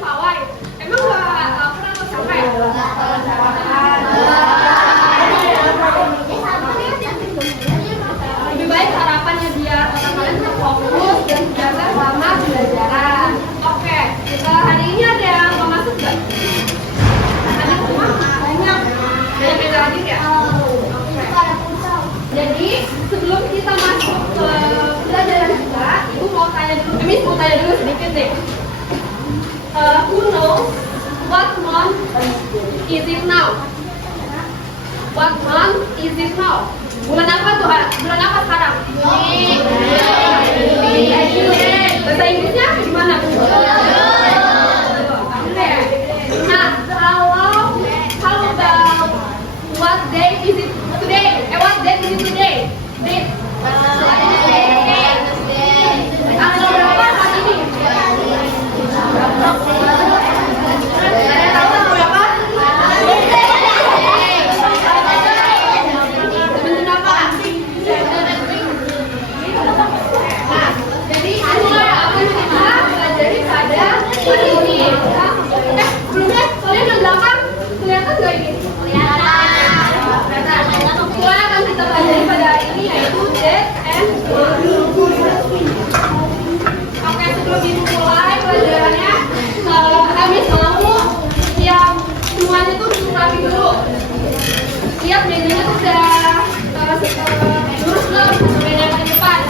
pawai. Emang nggak pernah atau capek? Lebih baik sarapannya biar otak kalian tetap fokus dan terjaga selama pembelajaran. Oke, hari ini ada yang mau masuk nggak? Ada semua? Banyak. Banyak yang nggak hadir ya? Jadi sebelum kita masuk ke pelajaran kita, ibu mau tanya dulu sedikit deh. Who knows what month is it now? What month is it now? Bulan apa tuh? Bulan apa sekarang? Bahasa Inggrisnya gimana? Nah, how about what day is it today? What date is it today? Date. Tanggal berapa saat ini? Ada yang tahu tanggal berapa? Sebentar apa? Nah, jadi mulai akan kita pelajari pada hari ini. Sebelumnya kalian yang belakang kelihatan nggak ini? Mulai akan kita pelajari pada hari ini yaitu date and month. Oke, sebelum dimulai pelajarannya, kami mau yang semuanya tuh rapi dulu. Lihat mejanya tuh udah lurus loh, meja ke depan.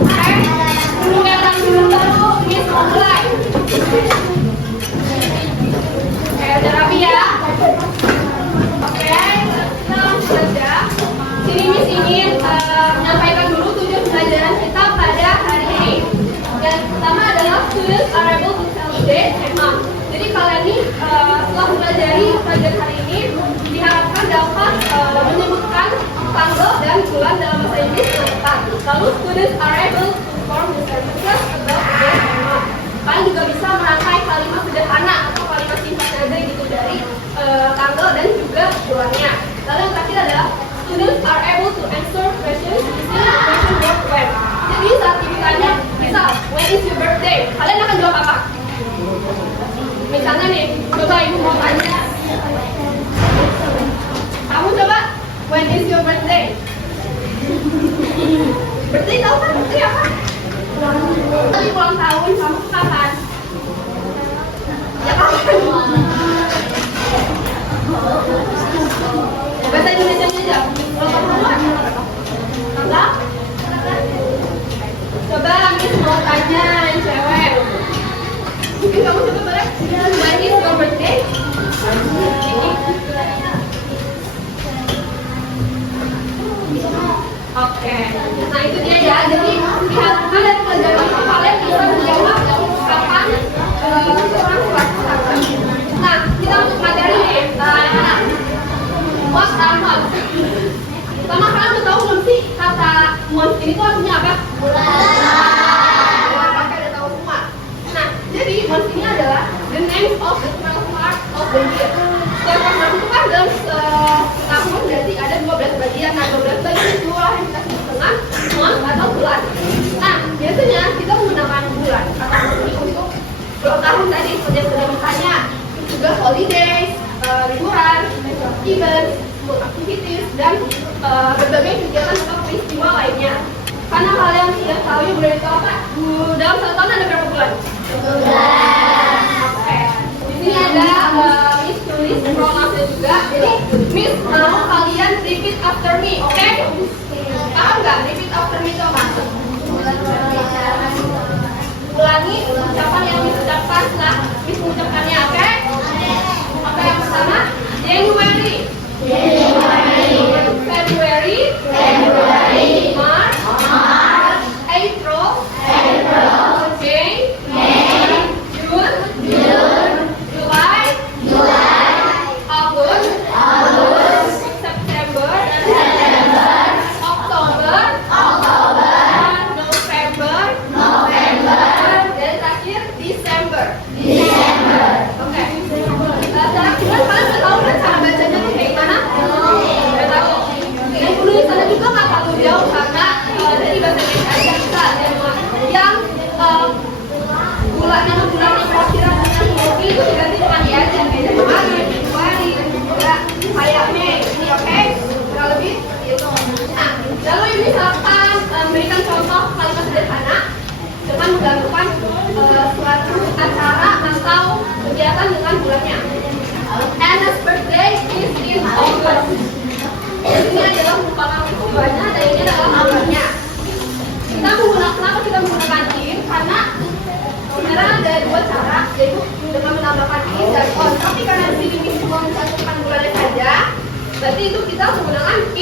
Oke, dulu yang dulu baru ini mau mulai. Oke, udah rapi ya. Oke, langsung saja. Sini Miss ingin menyampaikan dulu tujuan pelajaran kita pada hari ini. Yang pertama adalah students are able to tell date and month. Jadi kalian nih setelah mempelajari pelajaran hari ini diharapkan dapat menyebutkan tanggal dan bulan dalam bahasa Inggris yang tepat. Lalu students are able to form the sentences about date and month. Kalian juga bisa merangkai kalimat sederhana atau kalimat singkat saja gitu dari tanggal dan juga bulannya. Lalu yang terakhir adalah students are able to answer questions using question word when. Jadi saat ditanya, misal, when is your birthday? Kalian akan jawab apa? Misalnya nih, coba ibu mau tanya. Kamu coba, when is your birthday? Birthday tahu kan? Birthday apa? Tadi ulang tahun, kamu kapan? Ya kapan? Bahasa Indonesia aja. Ulang tahun tanggal? Coba Miss mau tanya yang cewek. Mungkin kamu coba boleh? When is your birthday? Oke. Nah itu dia ya. Jadi lihat kalian pelajaran kalian bisa menjawab kapan seorang suatu. Nah kita untuk materi nih. What are months? Pertama kalian udah tahu belum sih kata month ini tuh artinya apa? Bulan. Pakai udah tahu semua. Nah, jadi month ini adalah the name of the 12 part of the year. Setiap month itu kan dalam tahun berarti ada 12 bagian. Nah, 12 bagian itu yang kita sebut dengan month atau bulan. Nah, biasanya kita menggunakan bulan atau month untuk ulang tahun tadi seperti yang sudah ditanya. Juga holidays, liburan, events, activities dan berbagai kegiatan atau peristiwa lainnya. Karena kalian sudah tahu ya bulan itu apa? Dalam satu tahun ada berapa bulan? Bulan. Oke. Di sini ada Miss tulis informasi juga. Jadi Miss mau kalian repeat after me, oke? Paham nggak? Repeat after me itu apa? Ulangi ucapan yang Miss ucapkan setelah Miss mengucapkannya, oke? Oke, yang pertama January. February, March, April, May, June, July, August, September, October, November, dan terakhir December.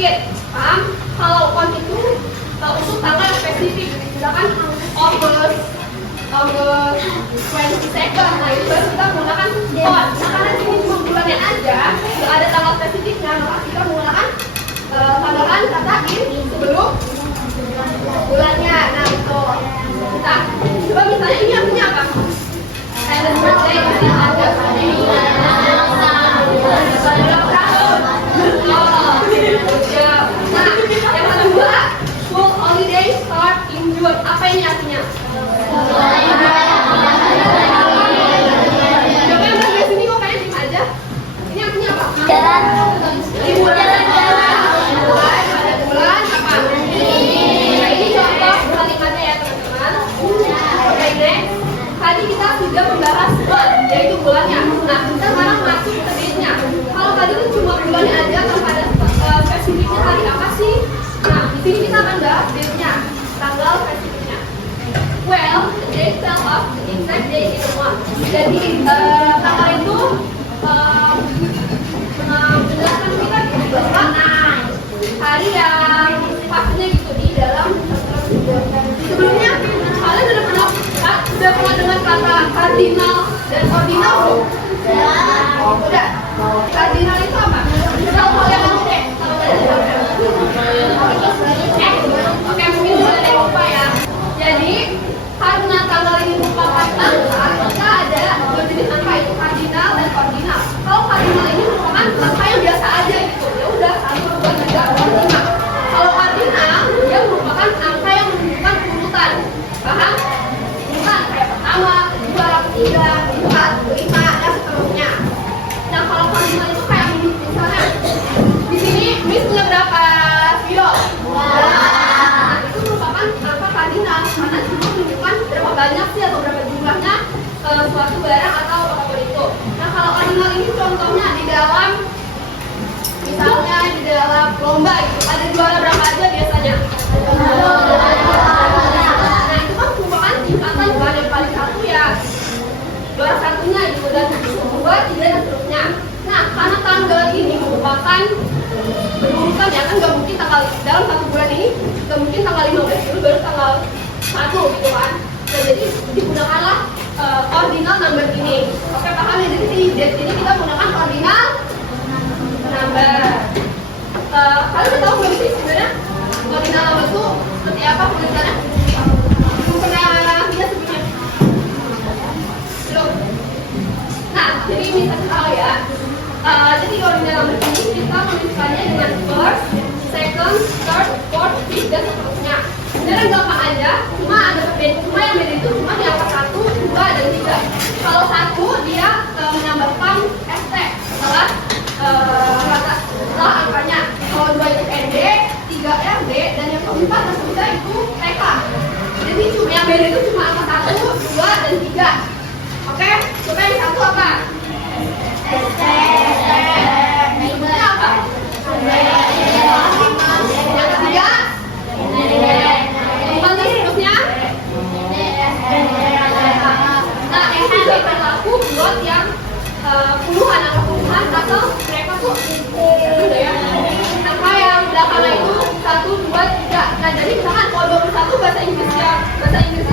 sedikit. Paham? Kalau on itu untuk tanggal spesifik, misalkan August 22nd, nah itu baru kita menggunakan on. Nah karena ini cuma bulannya aja, nggak ada tanggal spesifiknya, maka kita menggunakan tambahan kata in sebelum bulannya. Nah itu. Nah, coba misalnya ini artinya apa? Silent birthday ini ada Nah, yang kedua, full holiday start in June. Apa ini artinya? Coba yang dari sini kok kayak diem aja. Ini artinya apa? Liburan pada bulan apa? Nah, ini contoh kalimatnya ya teman-teman. Oke, next. Tadi kita sudah membahas month, yaitu bulannya. Nah, kita sekarang masuk ke date-nya. Kalau tadi itu cuma bulannya aja tanpa ada spesifiknya hari apa sih? Nah, di sini kita akan bahas date-nya, tanggal spesifiknya. Well, the date tell us the exact date in the month. Jadi tanggal itu menjelaskan kita bahwa hari yang pastinya gitu di dalam sebelumnya kalian sudah pernah dengar kata kardinal dan ordinal belum? Udah. Kardinal itu apa? Kalau kalian mau deh, kalau kalian oke, mungkin boleh lupa ya. Jadi karena tanggal ini merupakan angka, maka ada dua jenis angka, itu kardinal dan ordinal. Kalau kardinal ini merupakan angka yang biasa aja gitu, ya udah 1, 2, 3, 4, 5. Kalau ordinal dia merupakan angka yang menunjukkan urutan, paham? Urutan kayak pertama, kedua, ketiga, keempat, kelima, dan seterusnya. Nah kalau kardinal itu kayak misalnya di sini Miss punya berapa kilo? Nah itu merupakan angka kardinal karena cuma menunjukkan berapa banyak sih atau berapa jumlahnya suatu barang atau apapun itu. Nah kalau ordinal ini contohnya di dalam misalnya di dalam lomba gitu, ada juara berapa aja biasanya? Nah itu kan merupakan tingkatan bukan yang paling satu ya, juara satunya gitu, dan kedua, tiga, dan seterusnya. Nah karena tanggal ini merupakan berurutan ya, kan nggak mungkin tanggal dalam satu bulan ini nggak mungkin tanggal 15 dulu baru tanggal 1 gitu kan. Nah jadi digunakanlah ordinal number ini. Oke, paham ya? Jadi di date ini kita menggunakan ordinal number. Kalian udah tahu belum sih sebenarnya ordinal number itu seperti apa penulisannya? Pernah lihat sebelumnya? Belum? Nah, jadi ini saya tahu ya. Jadi ordinal number ini kita menuliskannya dengan first, second, third, fourth, fifth, dan seterusnya. Sebenarnya gampang aja, cuma yang beda itu cuma di angka 1, 2, dan 3. Kalau 1 dia menambahkan ST setelah angkanya. Kalau 2 itu ND, 3 RD, dan yang keempat dan ketiga itu TK. Jadi cuma yang beda itu cuma angka 1, 2, dan 3. Oke, coba yang satu apa? ST. Ini apa? Yang ketiga? Seterusnya? Nah, ini juga berlaku buat yang puluhan, angka puluhan atau mereka tuh ya, angka yang belakangnya itu 1, 2, 3. Nah, jadi misalkan kalau 21 bahasa Inggrisnya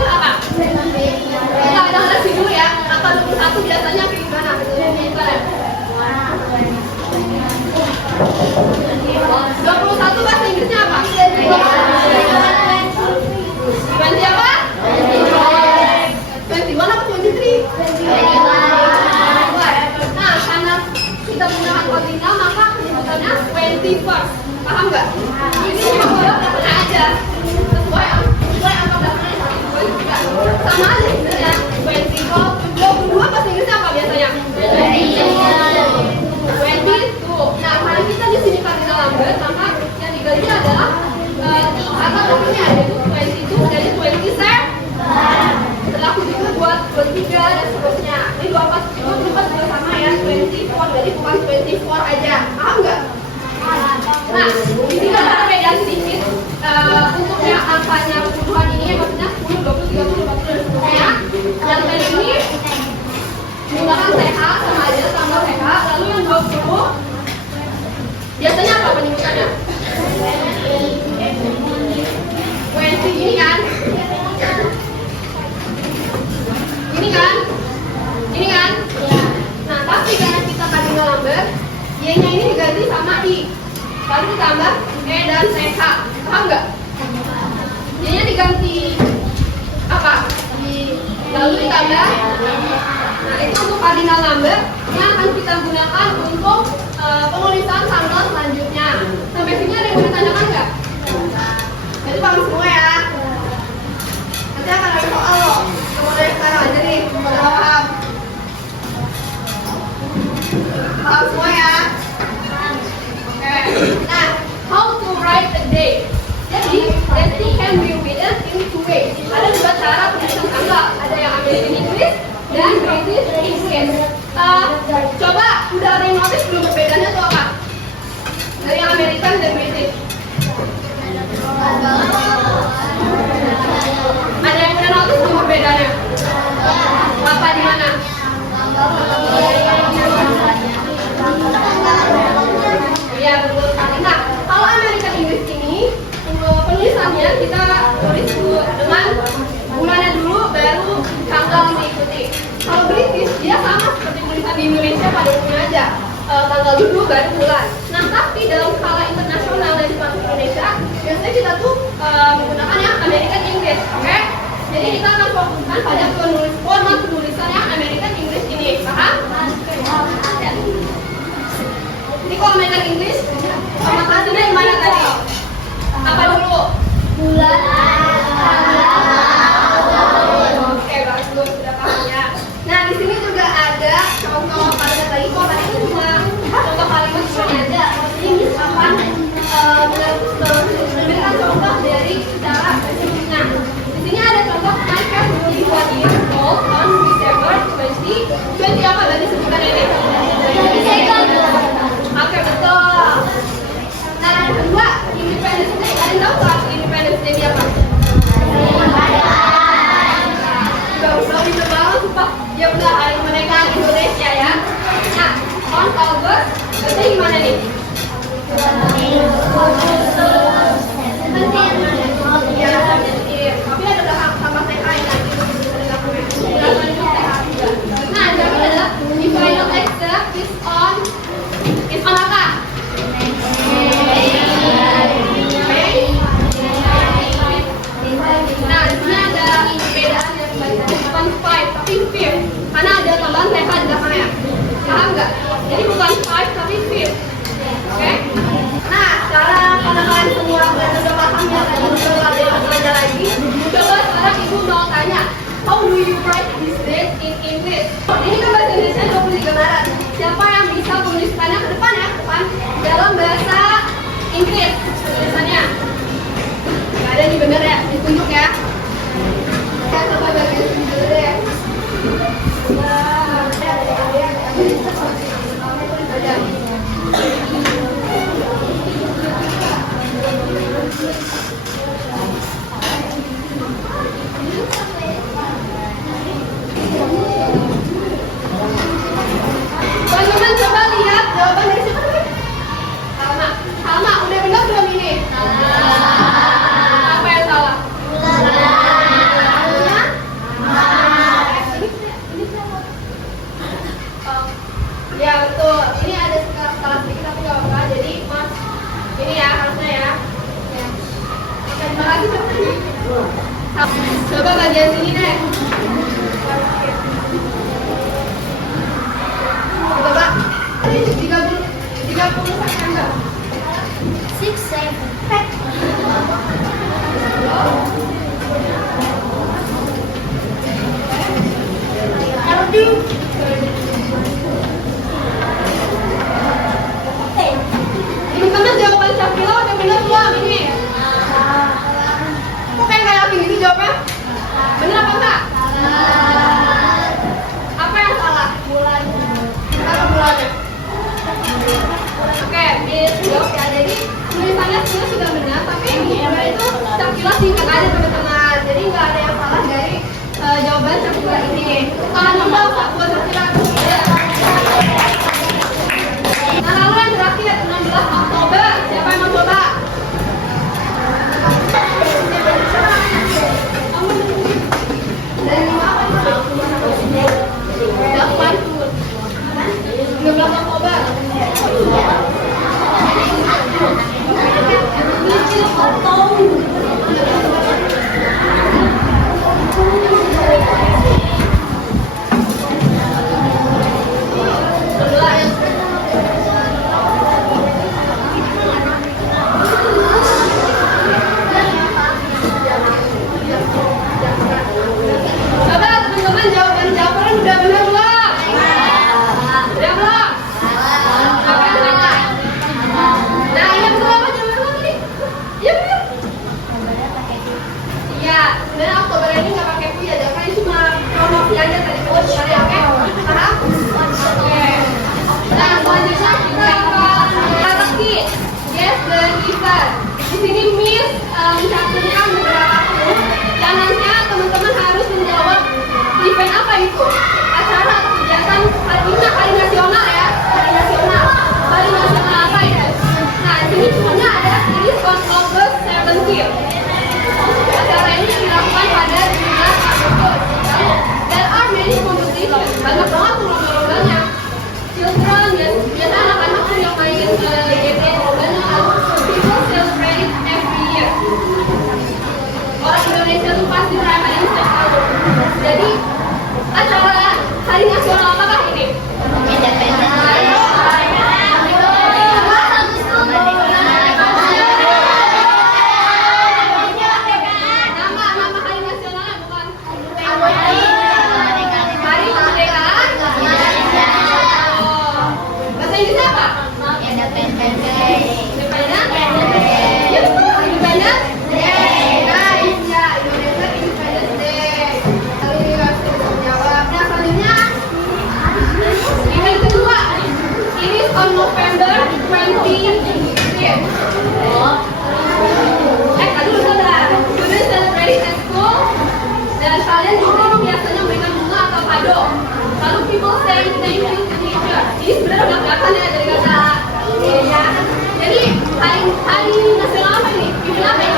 apa? Kita ada ngerti dulu ya, angka 21 biasanya kayak gimana? Misalnya 21 bahasa Inggrisnya apa? 20 apa? 21 apa 23? Nah, karena kita menggunakan ordinal maka penyebutannya 21st. Paham nggak? Ini cuma belakangnya aja. Sesuai angka belakangnya 1, 2, 3. Sama aja sebenarnya. 22 bahasa Inggrisnya apa biasanya? 22. Nah, karena kita di sini kardinal number, maka yang digalinya adalah angka belakangnya ada itu 22 dari 27. Berlaku juga buat 23 dan seterusnya. Ini 24 itu juga sama ya, 24, jadi bukan 24 aja. Paham nggak? Nah, di sini ada beda sedikit untuk yang angkanya puluhan ini, maksudnya 10, 20, 30, 40 dan seterusnya. Yang tadi ini menggunakan TH sama aja tambah TH. Lalu yang 20 biasanya apa penyebutannya? Y-nya ini diganti sama I. Lalu ditambah E dan CH. Paham nggak? Y-nya diganti apa? Lalu ditambah. Nah, itu untuk cardinal number yang akan kita gunakan untuk penulisan tanggal selanjutnya. Sampai sini ada yang mau ditanyakan nggak? Jadi paham semua ya. Nanti akan ada soal loh. Mulai sekarang aja nih, udah paham. Paham semua ya. Oke. Nah, how to write a date? Jadi, Desi can be written in two ways. Ada dua cara penulisan tanggal. Ada yang American English dan British English. Coba, udah ada yang notice belum perbedaannya tuh apa? Dari yang American dan British. Ada yang udah notice belum perbedaannya? Apa di mana? Iya, betul sekali. Nah, kalau American English ini penulisannya kita tulis dengan bulannya dulu, baru tanggal diikuti. Kalau British dia sama seperti tulisan di Indonesia pada umumnya aja, tanggal dulu baru bulan. Nah, tapi dalam skala internasional dan di Indonesia biasanya kita tuh menggunakan yang American English, oke? Jadi kita akan fokuskan pada format penulisan yang American English ini, paham? Ya. Jadi kalau American English, formatasinya gimana tadi? Apa dulu? Bulan. Oke, bagus, sudah paham ya. Nah, di sini juga ada contoh kalimat lagi. Kok tadi itu cuma contoh kalimat semuanya aja. Ini misalkan memberikan contoh dari cara bercerita. Di sini ada contoh my cat will be 1 year old on December 20 apa tadi sebutan ini? Oke, betul. Nah, yang kedua, Independence Day. Kalian tahu nggak Independence Day apa? Gak usah bisa banget, sumpah. Ya udah, hari kemerdekaan Indonesia ya. Nah, on August, berarti gimana nih? Ya, tapi ada belakang sama TK nanti. Nah, jadi adalah the final exam is on apa? Nah, di sini ada perbedaan yang bukan 5 tapi 5 karena ada tambahan TK di belakangnya. Paham nggak? Jadi bukan 5 tapi 5. Oke? Nah, cara karena kalian semua sudah paham ya, tadi udah ada yang belajar lagi. Coba sekarang ibu mau tanya, how do you write this date in English? Ini kan bahasa Indonesia 23 Maret. Siapa yang bisa menuliskannya ke depan ya? Ke depan dalam bahasa Inggris tulisannya. Gak ada nih, bener ya? Ditunjuk ya. Ya, coba bagian sini dulu deh. Teman-teman coba lihat jawaban dari siapa nih? Salma, udah benar belum ini? Apa yang salah? Ya betul, ini ada salah sedikit tapi gak apa-apa. Jadi mas, ini ya harusnya ya. Oke, terima kasih teman-teman. Coba bagian sini deh. Coba 30 September 6-7 teman-teman jawaban Syafila udah bener belum ini? Kok kayak nggak yakin gitu jawabnya? Bener apa enggak? Apa yang salah? Bulannya. Oke, dijawab ya. Jadi tulisannya sebenarnya sudah benar, tapi yang kedua itu Syafila singkat aja teman-teman. Jadi nggak ada yang salah dari jawaban Syafila ini. Tangan dulu buat Syafila. Nah, lalu yang terakhir 16 Oktober. Siapa yang mau coba? Dari apa? 16 Oktober. on November 20th. Tadi dulu saudara. Students celebrate at school. Dan kalian juga biasanya memberikan bunga atau kado. Lalu people say thank you to teacher. Ini sebenarnya udah kelihatan ya dari kata ya. Jadi hari nasional apa ini? Ini apa ya?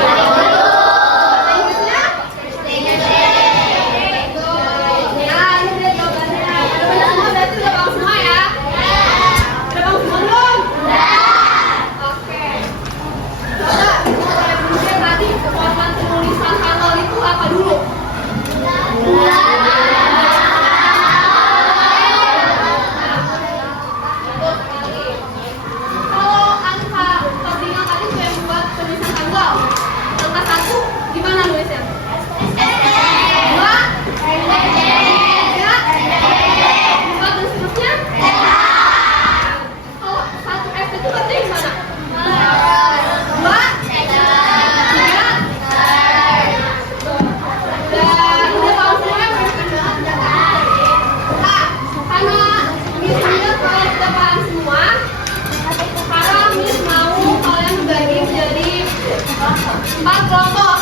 Empat kelompok.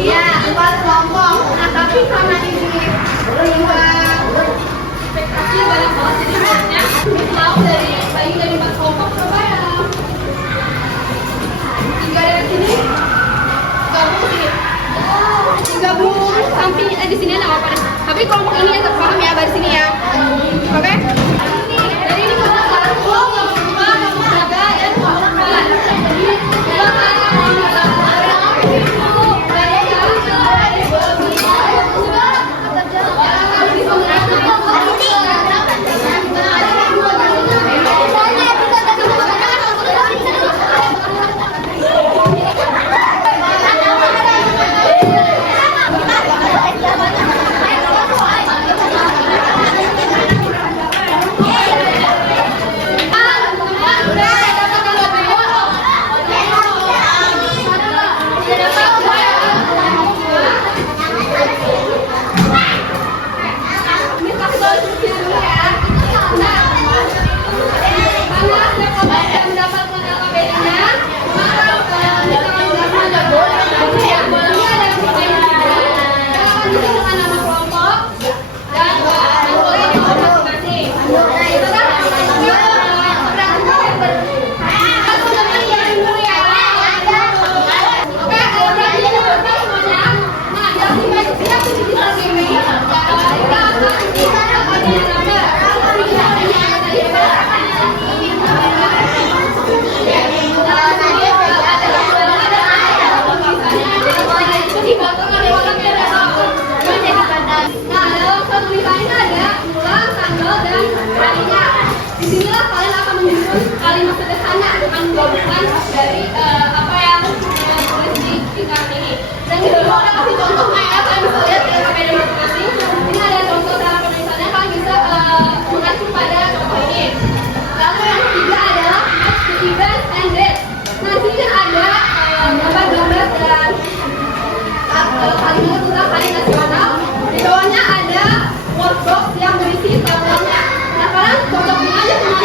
Iya, 4 kelompok. Nah, tapi karena ini ekspektasi banyak banget, jadi maksudnya mau dari 4 kelompok coba ya. 3 dari sini, gabung sini. Gabung samping di sini nggak apa-apa deh. Tapi kelompok ini yang terpaham ya dari sini ya. Oke? Jadi ini kelompok 1, kelompok 2, kelompok 3, dan kelompok 4. Jadi disinilah kalian akan menyusun kalimat sederhana dengan menggabungkan dari apa yang tulis di kartu ini. Dan di bawah ada kasih contohnya ya, kalian bisa lihat di KPD masing-masing. Ini ada contoh cara penulisannya, kalian bisa mengacu pada contoh ini. Lalu yang ketiga adalah match the event and date. Nah, sini kan ada gambar-gambar dan kalimat tentang hari nasional. Di bawahnya ada workbox yang berisi tabelnya. Nah, kalian cocoknya aja sama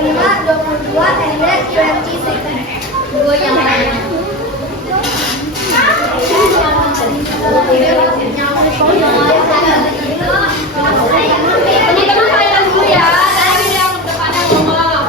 22, and then 27. Dua yang lain. Teman-teman kalian dulu ya, dari yang depannya ngomong.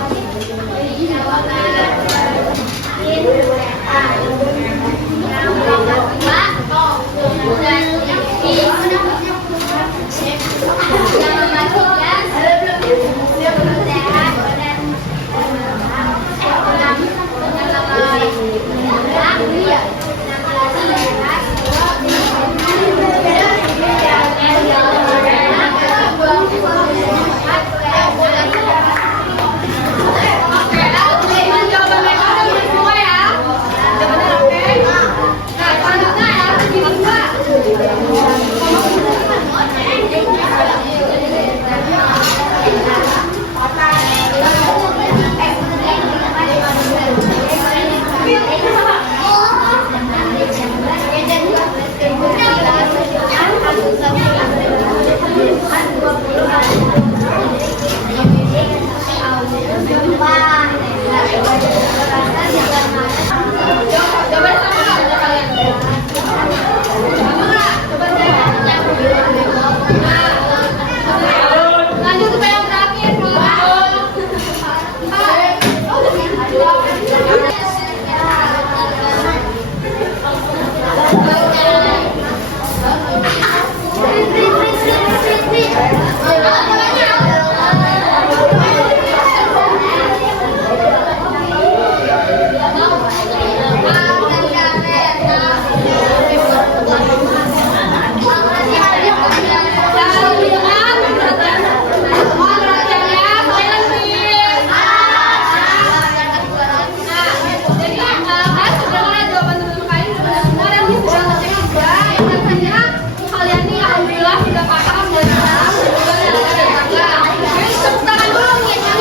Lanjut ke yang terakhir. Kalian nih alhamdulillah sudah paham dan tahu juga yang ada tangga. Tepuk tangan dulu semuanya.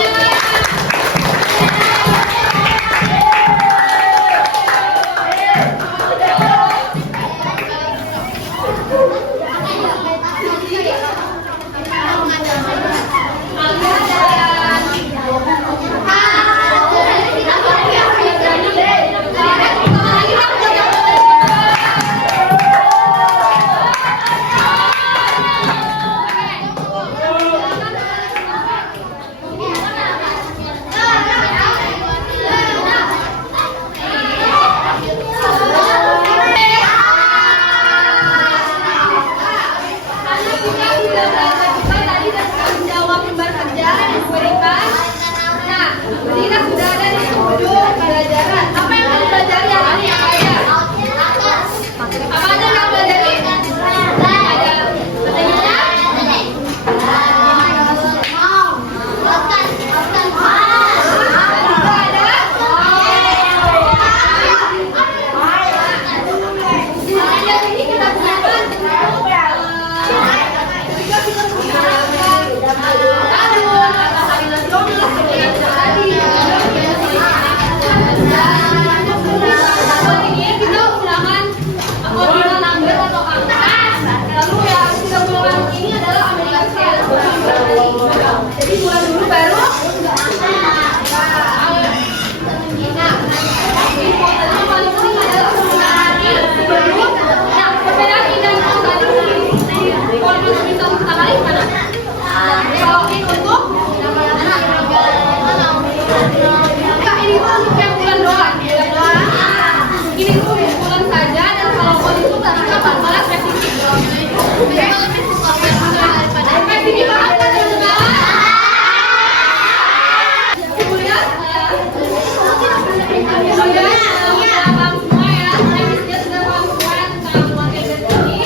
Kita sudah ada di ujung pelajaran. Apa yang kamu pelajari hari ini? Apa aja yang kamu pelajari? Ada jadi bulan dulu baru ini tuh bulan saja dan kalau itu ketika 14 revisi. Revisi bahasa teman-teman. Kemudian udah paham semua ya, revisinya sudah paham semua tentang materi ini.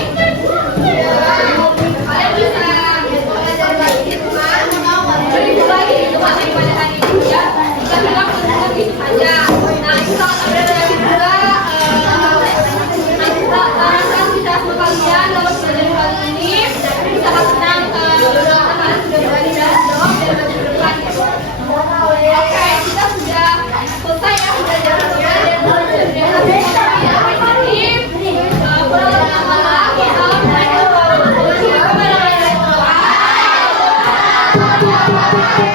Kalian bisa belajar lagi di rumah, beribu lagi di rumah daripada hari ini ya. Kita bilang untuk itu saja. Nah, itu sangat apresiasi juga. Sarankan kita semua kalian dalam belajar kali ini sangat senang kalian sudah berani dan jawab dan belajar berdepan. Oke, kita sudah selesai ya belajar Assalamualaikum warahmatullahi wabarakatuh.